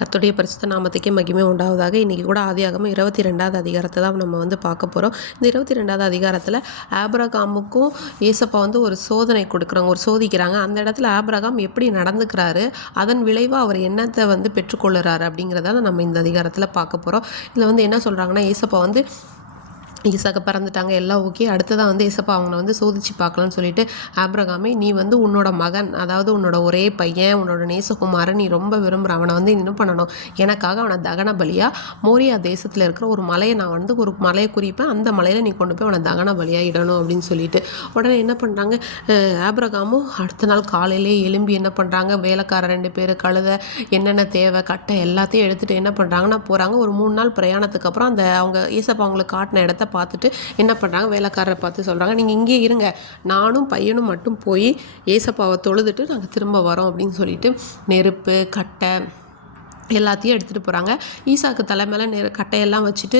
கர்த்தருடைய பரிசுத்த நாமத்துக்கே மகிமை உண்டாவதாக. இன்றைக்கி கூட ஆதியாகமம் 22வது அதிகாரத்தை தான் நம்ம பார்க்க போகிறோம். இந்த 22வது அதிகாரத்தில் ஆபிரகாமுக்கும் ஏசப்பா ஒரு சோதனை கொடுக்குறாங்க, ஒரு சோதிக்கிறாங்க. அந்த இடத்துல ஆபிரகாம் எப்படி நடந்துக்கிறாரு, அதன் விளைவாக அவர் என்னத்தை பெற்றுக்கொள்ளுறாரு அப்படிங்கிறத நம்ம இந்த அதிகாரத்தில் பார்க்க போகிறோம். இதில் என்ன சொல்கிறாங்கன்னா, ஏசப்பா ஈசாக்கு பிறந்துட்டாங்க, எல்லாம் ஓகே. அடுத்ததாக ஏசப்பா அவங்கள சோதிச்சு பார்க்கலான்னு சொல்லிட்டு, ஆபிரகாமே நீ உன்னோட மகன், அதாவது உன்னோட ஒரே பையன், உன்னோட நேசகுமாரன் நீ ரொம்ப விரும்புகிற அவனை என்ன பண்ணணும், எனக்காக அவனை தகன பலியாக மோரியா தேசத்தில் இருக்கிற ஒரு மலையை நான் ஒரு மலையை குறிப்பேன், அந்த மலையில் நீ கொண்டு போய் அவனை தகன பலியாக இடணும் அப்படின்னு சொல்லிட்டு, உடனே என்ன பண்ணுறாங்க, ஆபிரகாமும் அடுத்த நாள் காலையிலே எழும்பி என்ன பண்ணுறாங்க, வேலைக்கார 2 பேர், கழுதை, என்னென்ன தேவை, கட்டை எல்லாத்தையும் எடுத்துகிட்டு என்ன பண்ணுறாங்கன்னா போகிறாங்க. ஒரு 3 நாள் பிரயாணத்துக்கு அப்புறம் அவங்க ஏசப்பா அவங்களுக்கு காட்டின இடத்த பார்த்துட்டு என்ன பண்ணுறாங்க, வேலைக்காரரை பார்த்து சொல்கிறாங்க, நீங்கள் இங்கே இருங்க, நானும் பையனும் மட்டும் போய் ஏசப்பாவை தொழுதுட்டு நாங்கள் திரும்ப வரோம் அப்படின்னு சொல்லிட்டு நெருப்பு, கட்டை எல்லாத்தையும் எடுத்துகிட்டு போகிறாங்க. ஈசாக்கு தலைமையில் கட்டையெல்லாம் வச்சுட்டு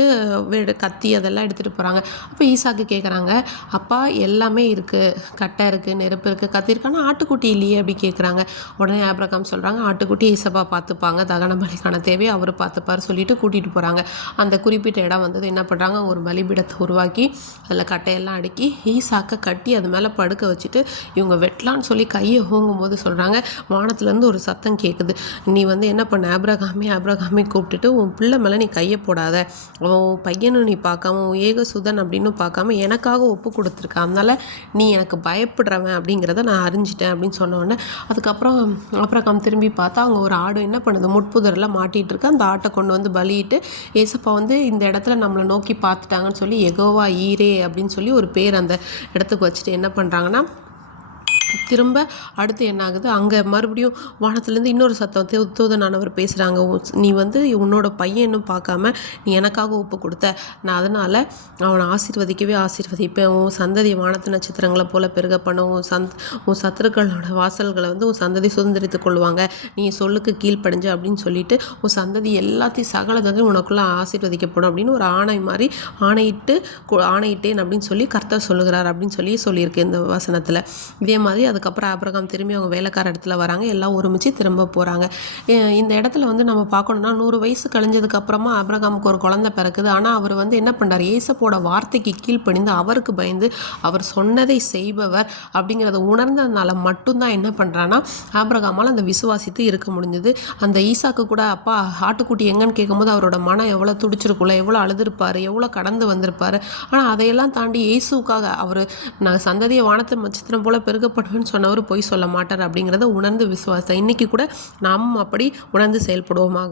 கத்தி அதெல்லாம் எடுத்துகிட்டு போகிறாங்க. அப்போ ஈசாக்கு கேட்குறாங்க, அப்பா எல்லாமே இருக்குது, கட்டை இருக்குது, நெருப்பு இருக்குது, கத்தி இருக்கு, ஆனால் ஆட்டுக்குட்டி இல்லையே அப்படி கேட்குறாங்க. உடனே ஆபிரகாம் சொல்கிறாங்க, ஆட்டுக்குட்டி ஏசப்பா பார்த்துப்பாங்க, தகன பலிக்கான தேவையை அவர் பார்த்துப்பார் சொல்லிட்டு கூட்டிகிட்டு போகிறாங்க. அந்த குறிப்பிட்ட இடம் என்ன பண்ணுறாங்க, ஒரு பலிபீடத்தை உருவாக்கி அதில் கட்டையெல்லாம் அடுக்கி ஈசாக்கை கட்டி அது மேலே படுக்க வச்சுட்டு இவங்க வெட்டலான்னு சொல்லி கையை ஓங்கும் போது சொல்கிறாங்க, வானத்துலேருந்து ஒரு சத்தம் கேட்குது, நீ என்ன பண்ண ஆபிரகாமே கூப்பிட்டுட்டு, உன் பிள்ளை மேலே நீ கையை போடாத, அவன் பையனும் நீ பார்க்காம, ஏகசுதன் அப்படின்னு பார்க்காம எனக்காக ஒப்பு கொடுத்துருக்க, அதனால் நீ எனக்கு பயப்படுறவன் அப்படிங்கிறத நான் அறிஞ்சிட்டேன் அப்படின்னு சொன்னோடனே, அதுக்கப்புறம் ஆபிரகாம் திரும்பி பார்த்தா அவங்க ஒரு ஆடு என்ன பண்ணுது, முட்புதரில் மாட்டிகிட்டு இருக்கு. அந்த ஆட்டை கொண்டு பலியிட்டு ஏசப்பா இந்த இடத்துல நம்மளை நோக்கி பார்த்துட்டாங்கன்னு சொல்லி யெகோவா ஈரே அப்படின்னு சொல்லி ஒரு பேர் அந்த இடத்துக்கு வச்சுட்டு என்ன பண்ணுறாங்கன்னா, திரும்ப அடுத்து என்ன ஆகுது, அங்கே மறுபடியும் வானத்துலேருந்து இன்னொரு சத்தம், தூதனானவர் பேசுகிறாங்க, நீ உன்னோட பையனும் பார்க்காம நீ எனக்காக ஒப்பு கொடுத்த, நான் அதனால் அவனை ஆசீர்வதிக்கவே ஆசீர்வதிப்பேன், உன் சந்ததி வானத்து நட்சத்திரங்களை போல் பெருக பண்ண, உன் சத்துருக்களோட வாசல்களை உன் சந்ததி சுதந்திரித்து கொள்வாங்க, நீ சொல்லுக்கு கீழ்ப்படிஞ்ச அப்படின்னு சொல்லிட்டு உன் சந்ததி எல்லாத்தையும் சகலத்தை உனக்குள்ளே ஆசீர்வதிக்கப்படும் அப்படின்னு ஒரு ஆணை மாதிரி ஆணையிட்டேன் அப்படின்னு சொல்லி கர்த்தர் சொல்லுகிறார் அப்படின்னு சொல்லியிருக்கு இந்த வசனத்தில். இதே மாதிரி அதுக்கப்புறம் ஆபிரகாம் திரும்பி அவங்க வேலைக்கார இடத்துல வராங்க, எல்லாம் ஒருமிச்சு திரும்ப போகிறாங்க. இந்த இடத்துல நம்ம பார்க்கணுன்னா 100 வயசு கழிஞ்சதுக்கப்புறமா ஆபிரகாமுக்கு ஒரு குழந்தை பிறக்குது. ஆனால் அவர் என்ன பண்ணுறார், ஏசப்போட வார்த்தைக்கு கீழ்ப்படிந்து அவருக்கு பயந்து அவர் சொன்னதை செய்பவர் அப்படிங்கிறத உணர்ந்ததுனால மட்டும்தான் என்ன பண்ணுறான்னா ஆபிரகாமால் அந்த விசுவாசித்து இருக்க முடிஞ்சது. அந்த ஈசாக்கு கூட அப்பா ஆட்டுக்குட்டி எங்கன்னு கேட்கும்போது அவரோட மனம் எவ்வளோ துடிச்சிருக்குள்ள, எவ்வளோ அழுதுருப்பார், எவ்வளோ கடந்து வந்திருப்பார். ஆனால் அதையெல்லாம் தாண்டி இயேசுக்காக அவர் நான் சந்ததியை வானத்தை நட்சத்திரம் போல பெருகப்படுவேன்னு சொன்னவர் பொய் சொல்ல மாட்டார் அப்படிங்கிறத உணர்ந்து விசுவாசம். இன்னைக்கு கூட நாம் அப்படி உணர்ந்து செயல்படுவோமாக.